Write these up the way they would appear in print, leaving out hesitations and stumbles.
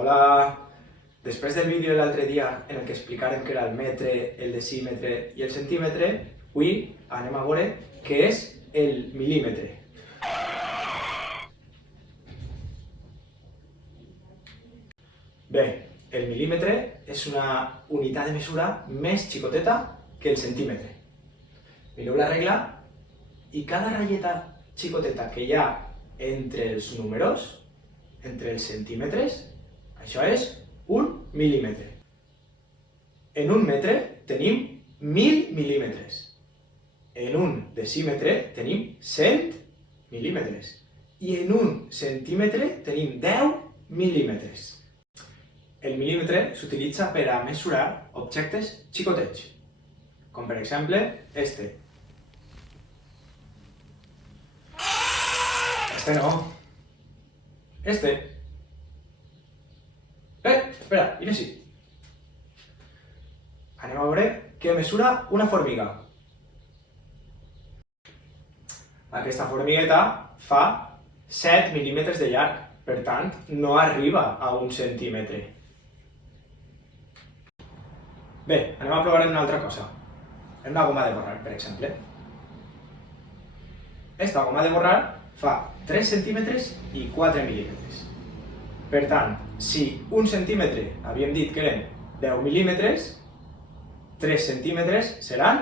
Hola! Després del vídeo de l'altre dia en el que explicarem què era el metre, el decímetre i el centímetre, avui anem a veure què és el mil·límetre. Bé, el mil·límetre és una unitat de mesura més xicoteta que el centímetre. Mireu la regla i cada ratlleta xicoteta que hi ha entre els números, entre els centímetres, això és un mil·límetre. En un metre tenim 1000 mil·límetres. En un decímetre tenim 100 mil·límetres. I en un centímetre tenim 10 mil·límetres. El mil·límetre s'utilitza per a mesurar objectes xicotets, com per exemple este. Este no. Este. Espera, mira així. Anem a veure què mesura una formiga. Aquesta formigueta fa 7 mil·límetres de llarg, per tant, no arriba a un centímetre. Bé, anem a provar una altra cosa. Una goma de borrar, per exemple. Esta goma de borrar fa 3 centímetres i 4 mil·límetres. Per tant, si un centímetre havíem dit que eren 10 mil·límetres, 3 centímetres seran,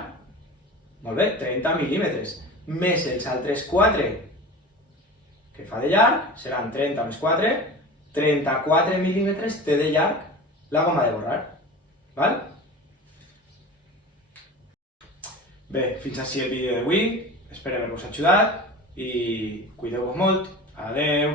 molt bé, 30 mil·límetres, més els altres 4 que fa de llarg, seran 30 més 4, 34 mil·límetres té de llarg la goma de borrar. Val? Bé, fins així el vídeo d'avui, espero haver-vos ajudat i cuideu-vos molt. Adeu!